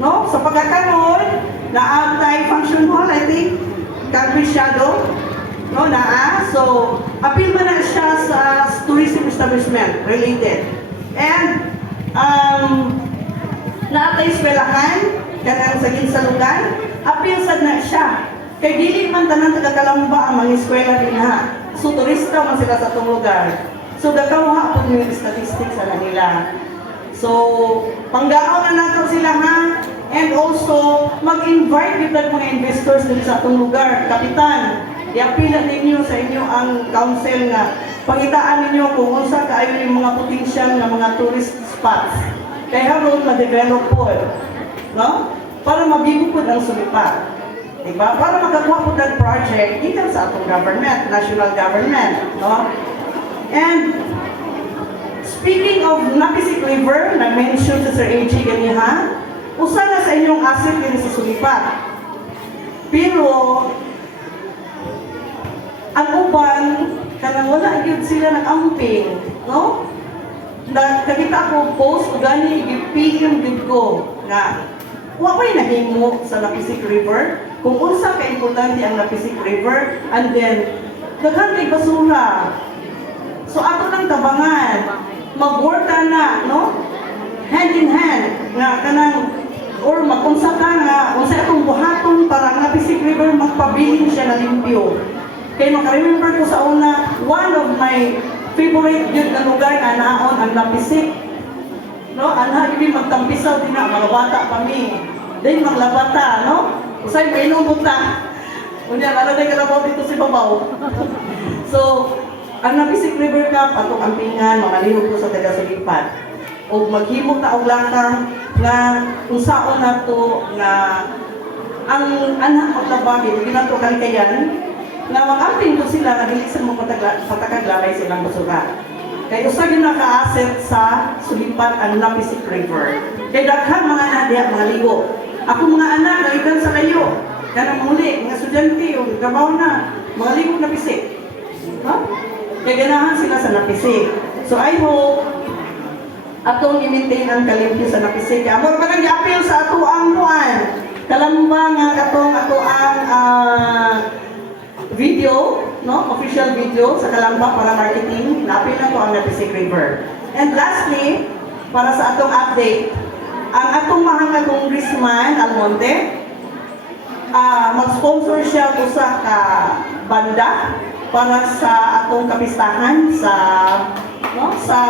No? Sa pagkakaroon, naatay function hall, I think, Campesiado, no, so, appeal man na siya sa tourism establishment related. And, naatay eskwelahan, kanang sa ginsalugan, appeal sad na siya. Kay dili man tanan taga-Kalamba ang mga eskwela din ha. So, turista man sila sa itong lugar. So, dakawa po yung statistics sa nila. So, panggaon na nato sila ha. And also, mag-invite kita mga investors din sa itong lugar. Kapitan, i-apila ninyo sa inyo ang council na pangitaan ninyo kung unsa kaayo yung mga potential na mga tourist spots. Kaya haron ma-develop po, no? Para mabibukod ang sulipat. Diba? Para makakuha po ng project dito sa atong government, national government, no? And speaking of Napisik River, na-mention sa Sir A.G. ganiha, usa na sa inyong asset din sa sulipat. Pero, ang uban, kanang wala yun sila nag-amping, no? Nakita ko post o gani, i-PM din ko na wapay nahimo sa Napisik River, kung unsa ka-importante ang Napisik River, and then, daghan kay basura. So, ato lang tabangan, mag-work na, no? Hand in hand, nga kanang, or mag-unsa ka nga, unsa itong buhaton para ang Napisik River magpabiling siya na limpyo. Kaya maka-remember ko sa una, one of my favorite yun na lugar na naon ang Napisik. No? Anha, ibig magtampisaw din na, mga bata kami. Then maglabata, no? Usay, may inubuta. Unya, ano na kalabaw dito si Babaw. So, ang Napisik River Cup, atong ampingan, mamalihog ko sa taga-sulipat. O maghimog ta og lakang nga unsaon nato nga ang anak maglabahin ginato kalikayan nga mag-amping ko sila nga dili sa mga pataglamay silang basura. Kay usa gyud naka-asset sa sulipat ang Napisik River. Kay daghan mga anak diha mga ligo. Ako mga anak nagikan sa layo. Kanang muli mga estudyante o trabaho na mga ligo Napisik. Ha? Kay ganahan sila sa Napisik. So I hope atong i-maintain ang kalimpyo sa Napisik. Amor pa nang i-appeal sa ato ang kuan. Kalamba nga katong ato ang video, no? Official video sa Kalamba para marketing. Na-appeal na to ang Napisik River. And lastly, para sa atong update, ang atong mahal Congressman Almonte, mag-sponsor siya ko sa banda para sa atong kapistahan sa no, sa